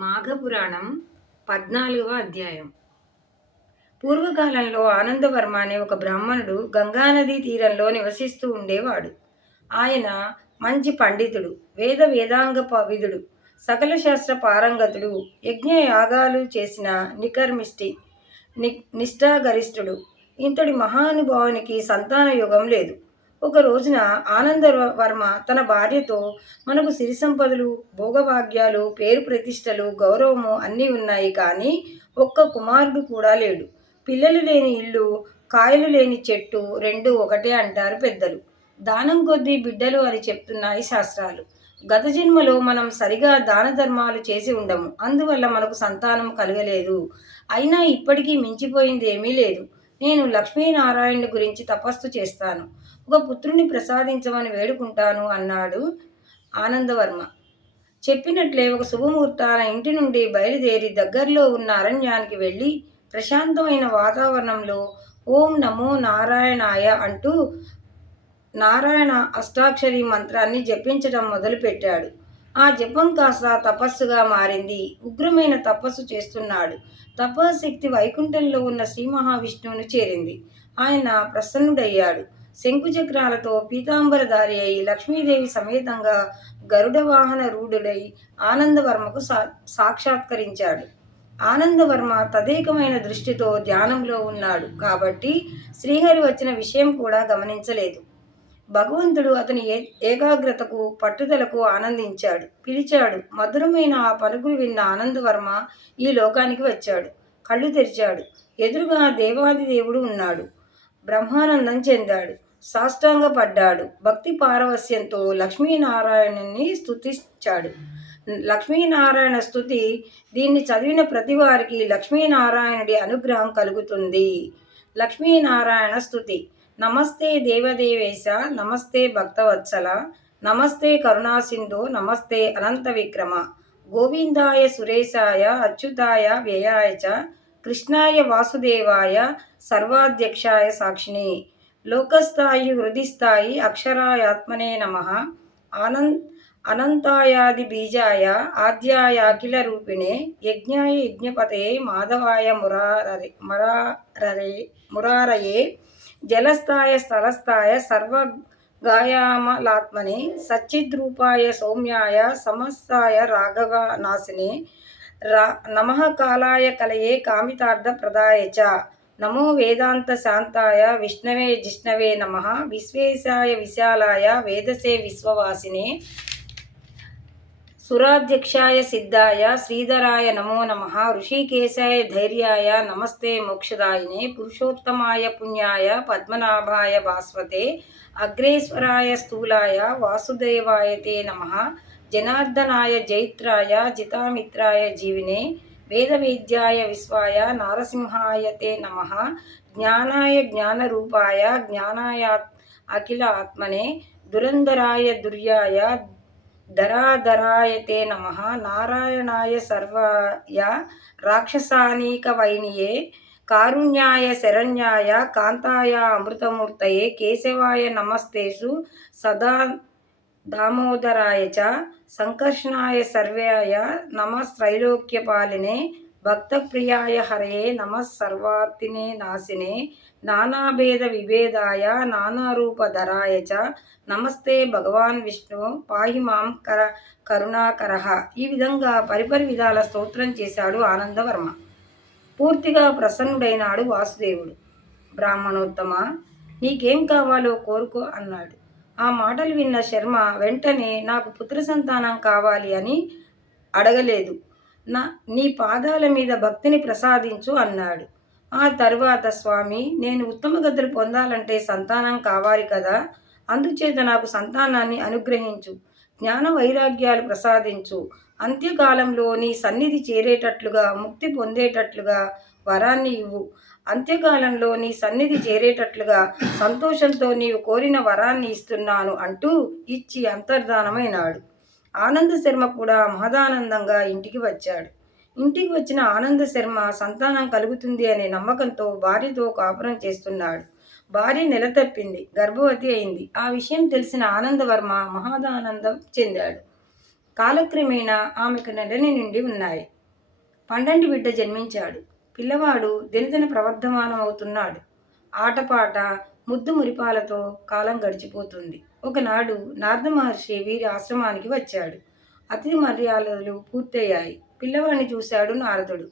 మాఘపురాణం 14వ అధ్యాయం. పూర్వకాలంలో ఆనందవర్మ అనే ఒక బ్రాహ్మణుడు గంగానదీ తీరంలో నివసిస్తూ ఉండేవాడు. ఆయన మంచి పండితుడు, వేదాంగ విదుడు, సకల శాస్త్ర పారంగతుడు, యజ్ఞ యాగాలు చేసిన నిష్ఠాగరిష్ఠుడు. ఇంతటి మహానుభావునికి సంతాన యోగం లేదు. ఒక రోజున ఆనందవర్మ తన భార్యతో, మనకు సిరి సంపదలు, భోగభాగ్యాలు, పేరు ప్రతిష్టలు, గౌరవము అన్నీ ఉన్నాయి, కానీ ఒక్క కుమారుడు కూడా లేడు. పిల్లలు లేని ఇల్లు, కాయలు లేని చెట్టు రెండు ఒకటే అంటారు పెద్దలు. దానం కొద్దీ బిడ్డలు అని చెప్తున్నాయి శాస్త్రాలు. గత జన్మలో మనం సరిగా దాన ధర్మాలు చేసి ఉండము, అందువల్ల మనకు సంతానం కలగలేదు. అయినా ఇప్పటికీ మించిపోయింది ఏమీ లేదు. నేను లక్ష్మీనారాయణుడి గురించి తపస్సు చేస్తాను, ఒక పుత్రుని ప్రసాదించమని వేడుకుంటాను అన్నాడు ఆనందవర్మ. చెప్పినట్లే ఒక శుభముహూర్తాన ఇంటి నుండి బయలుదేరి దగ్గరలో ఉన్న అరణ్యానికి వెళ్ళి ప్రశాంతమైన వాతావరణంలో ఓం నమో నారాయణాయ అంటూ నారాయణ అష్టాక్షరి మంత్రాన్ని జపించడం మొదలుపెట్టాడు. ఆ జపం కాస్త తపస్సుగా మారింది. ఉగ్రమైన తపస్సు చేస్తున్నాడు. తపశక్తి వైకుంఠంలో ఉన్న శ్రీ మహావిష్ణువును చేరింది. ఆయన ప్రసన్నుడయ్యాడు. శంకుచక్రాలతో పీతాంబరధారి అయి లక్ష్మీదేవి సమేతంగా గరుడ వాహన రూఢుడై ఆనందవర్మకు సాక్షాత్కరించాడు. ఆనందవర్మ తదేకమైన దృష్టితో ధ్యానంలో ఉన్నాడు కాబట్టి శ్రీహరి వచ్చిన విషయం కూడా గమనించలేదు. భగవంతుడు అతని ఏకాగ్రతకు, పట్టుదలకు ఆనందించాడు. పిలిచాడు. మధురమైన ఆ పలుకులు విన్న ఆనందవర్మ ఈ లోకానికి వచ్చాడు. కళ్ళు తెరిచాడు. ఎదురుగా దేవాదిదేవుడు ఉన్నాడు. బ్రహ్మానందం చెందాడు. సాష్టాంగపడ్డాడు. భక్తి పారవస్యంతో లక్ష్మీనారాయణుని స్తుతించాడు. లక్ష్మీనారాయణ స్తుతి, దీన్ని చదివిన ప్రతి వారికి లక్ష్మీనారాయణుడి అనుగ్రహం కలుగుతుంది. లక్ష్మీనారాయణ స్తుతి. నమస్తే దేవదేవేశ, నమస్తే భక్తవత్సల, నమస్తే కరుణాసింధు, నమస్తే అనంత విక్రమ, గోవిందాయ సురేశాయ, అచ్యుతాయ వ్యయాయ చ, కృష్ణాయ వాసుదేవాయ, సర్వాధ్యక్షాయ సాక్షిణి, లోకస్థాయి హృదిస్థాయి అక్షరాయాత్మనే నమః, అనంతాయాది బీజాయ, ఆద్యాయ అఖిల రూపిణే, యజ్ఞాయ యజ్ఞపతే, మాధవాయ మురారయే, జలస్థాయ స్థలస్థాయ సర్వగాయామలాత్మనే, సచ్చిద్రూపాయ సౌమ్యాయ, సమస్తాయ రాఘవ నాశినే, నమః కాలాయ కలయే, కామితార్థ ప్రదాయ చ, నమో వేదాంత శాంతాయ, విష్ణవే జిష్ణవే నమః, విశ్వేశాయ విశాలాయ, వేదసే విశ్వవాసినే, సురాధ్యక్షాయ సిద్ధాయ, శ్రీధరాయ నమో నమః, ఋషికేశాయ ధైర్యాయ, నమస్తే మోక్షదాయినే, పురుషోత్తమాయ పుణ్యాయ, పద్మనాభాయ భాస్వతే, అగ్రేశ్వరాయ స్థూలాయ, వాసుదేవాయ తే నమః, జనార్దనాయ జైత్రాయ, జితామిత్రాయ జీవినే, వేదవేద్యాయ విశ్వాయ, నారసింహాయ తే నమః, జ్ఞానాయ జ్ఞానరూపాయ, జ్ఞానాయ అఖిల ఆత్మనే, దురంధరాయ దుర్యాయ, ధరాధరాయ తే నమః, నారాయణాయ సర్వాయ, రాక్షసానీకవైనియే, కారుణ్యాయ శరణ్యాయ, కాంతాయ అమృతమూర్తయే, కేశవాయ నమస్తేసు, సదా దామోదరాయ చ, సంకర్షణాయ సర్వాయ నమః, త్రైలోక్యపాలినే, భక్తప్రియాయ హరయే నమః, సర్వార్తినే నాశినే, నానాభేద విభేదాయ, నానారూపధరాయ చ, నమస్తే భగవాన్ విష్ణు, పాహి మాం కరుణాకరః. ఈ విధంగా పరిపరి విధాల స్తోత్రం చేశాడు ఆనందవర్మ. పూర్తిగా ప్రసన్నుడైనాడు వాసుదేవుడు. బ్రాహ్మణోత్తమ, నీకేం కావాలో కోరుకో అన్నాడు. ఆ మాటలు విన్న శర్మ వెంటనే నాకు పుత్ర సంతానం కావాలి అని అడగలేదు, నీ పాదాల మీద భక్తిని ప్రసాదించు అన్నాడు. ఆ తరువాత, స్వామి, నేను ఉత్తమ గతులు పొందాలంటే సంతానం కావాలి కదా, అందుచేత నాకు సంతానాన్ని అనుగ్రహించు, జ్ఞాన వైరాగ్యాలు ప్రసాదించు, అంత్యకాలంలో నీ సన్నిధి చేరేటట్లుగా, ముక్తి పొందేటట్లుగా వరాన్ని ఇవ్వు, అంత్యకాలంలో నీ సన్నిధి చేరేటట్లుగా సంతోషంతో నీవు కోరిన వరాన్ని ఇస్తున్నాను అంటూ ఇచ్చి అంతర్ధానమైనాడు. ఆనంద శర్మ కూడా మహదానందంగా ఇంటికి వచ్చాడు. ఇంటికి వచ్చిన ఆనంద శర్మ సంతానం కలుగుతుంది అనే నమ్మకంతో భార్యతో కాపురం చేస్తున్నాడు. భార్య నెలతప్పింది, గర్భవతి అయింది. ఆ విషయం తెలిసిన ఆనందవర్మ మహదానందం చెందాడు. కాలక్రమేణా ఆమెకు నెలని నిండి ఉన్నాయి. పండంటి బిడ్డ జన్మించాడు. పిల్లవాడు దినదిన ప్రవర్ధమానం అవుతున్నాడు. ఆటపాట ముద్దు మురిపాలతో కాలం గడిచిపోతుంది. ఒకనాడు నారద మహర్షి వీరి ఆశ్రమానికి వచ్చాడు. అతిథి మర్యాదలు పూర్తయ్యాయి. పిల్లవాడిని చూశాడు నారదుడు.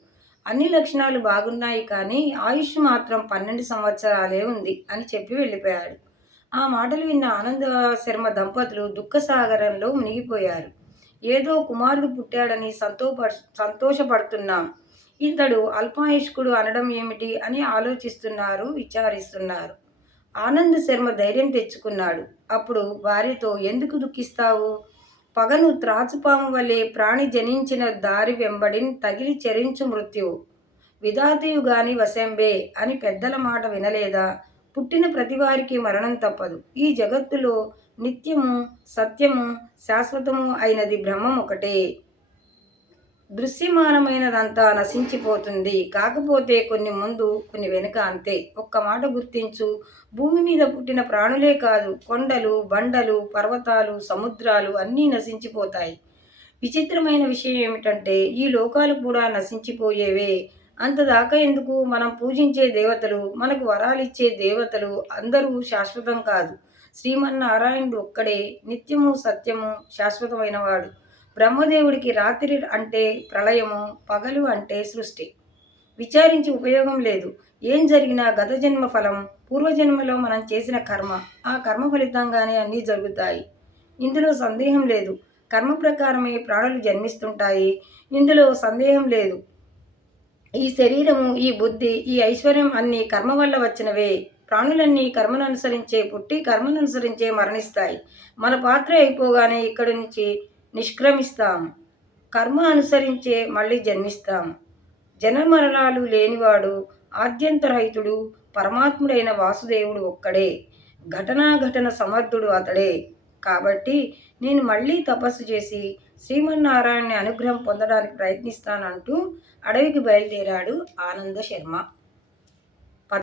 అన్ని లక్షణాలు బాగున్నాయి, కానీ ఆయుష్ మాత్రం 12 సంవత్సరాలే ఉంది అని చెప్పి వెళ్ళిపోయాడు. ఆ మాటలు విన్న ఆనంద శర్మ దంపతులు దుఃఖసాగరంలో మునిగిపోయారు. ఏదో కుమారుడు పుట్టాడని సంతోషపడుతున్నాం, ఇతడు అల్పాయుష్కుడు అనడం ఏమిటి అని ఆలోచిస్తున్నారు, విచారిస్తున్నారు. ఆనంద్ శర్మ ధైర్యం తెచ్చుకున్నాడు. అప్పుడు భార్యతో, ఎందుకు దుఃఖిస్తావు? పగను త్రాచుపాము వలె ప్రాణి జనించిన దారి వెంబడిన్ తగిలి చరించు మృత్యువు. విధాతయు గాని వశంబే అని పెద్దల మాట వినలేదా? పుట్టిన ప్రతివారికి మరణం తప్పదు. ఈ జగత్తులో నిత్యము, సత్యము, శాశ్వతము అయినది బ్రహ్మం ఒకటే. దృశ్యమానమైనదంతా నశించిపోతుంది. కాకపోతే కొన్ని ముందు, కొన్ని వెనుక, అంతే. ఒక్క మాట గుర్తించు, భూమి మీద పుట్టిన ప్రాణులే కాదు, కొండలు, బండలు, పర్వతాలు, సముద్రాలు అన్నీ నశించిపోతాయి. విచిత్రమైన విషయం ఏమిటంటే ఈ లోకాలు కూడా నశించిపోయేవే. అంతదాకా ఎందుకు? మనం పూజించే దేవతలు, మనకు వరాలిచ్చే దేవతలు అందరూ శాశ్వతం కాదు. శ్రీమన్నారాయణుడు ఒక్కడే నిత్యము, సత్యము, శాశ్వతమైనవాడు. బ్రహ్మదేవుడికి రాత్రి అంటే ప్రళయము, పగలు అంటే సృష్టి. విచారించి ఉపయోగం లేదు. ఏం జరిగినా గత జన్మ ఫలం, పూర్వజన్మలో మనం చేసిన కర్మ, ఆ కర్మ ఫలితంగానే అన్నీ జరుగుతాయి. ఇందులో సందేహం లేదు. కర్మ ప్రకారమే ప్రాణులు జన్మిస్తుంటాయి. ఇందులో సందేహం లేదు. ఈ శరీరము, ఈ బుద్ధి, ఈ ఐశ్వర్యం అన్నీ కర్మ వల్ల వచ్చినవే. ప్రాణులన్నీ కర్మను అనుసరించే పుట్టి, కర్మను అనుసరించే మరణిస్తాయి. మన పాత్ర అయిపోగానే ఇక్కడి నుంచి నిష్క్రమిస్తాము. కర్మ అనుసరించే మళ్ళీ జన్మిస్తాము. జనమరణాలు లేనివాడు, ఆద్యంతరహితుడు, పరమాత్ముడైన వాసుదేవుడు ఒక్కడే. ఘటన సమర్థుడు అతడే. కాబట్టి నేను మళ్ళీ తపస్సు చేసి శ్రీమన్నారాయణ అనుగ్రహం పొందడానికి ప్రయత్నిస్తానంటూ అడవికి బయలుదేరాడు ఆనంద శర్మ.